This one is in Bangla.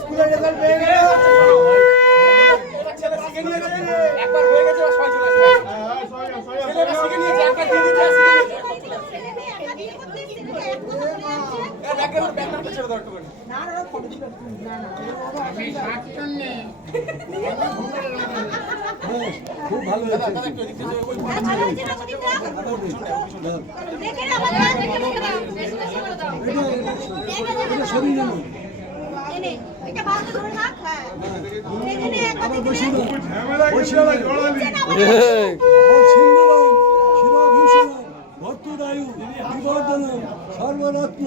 স্কুলের রেজাল্ট পেয়ে গেল। ছেলে শিখে নিয়েছে, একবার হয়ে গেছে, ছয় চলে আসবে। ছেলেটা শিখে নিয়েছে, একবার দিয়ে দিতে শিখে নিয়েছে। ব্যাগটা ছেড়ে দাও একটু করে। খুব ভালো হয়েছে। শরীর নেই সর্বরত্ন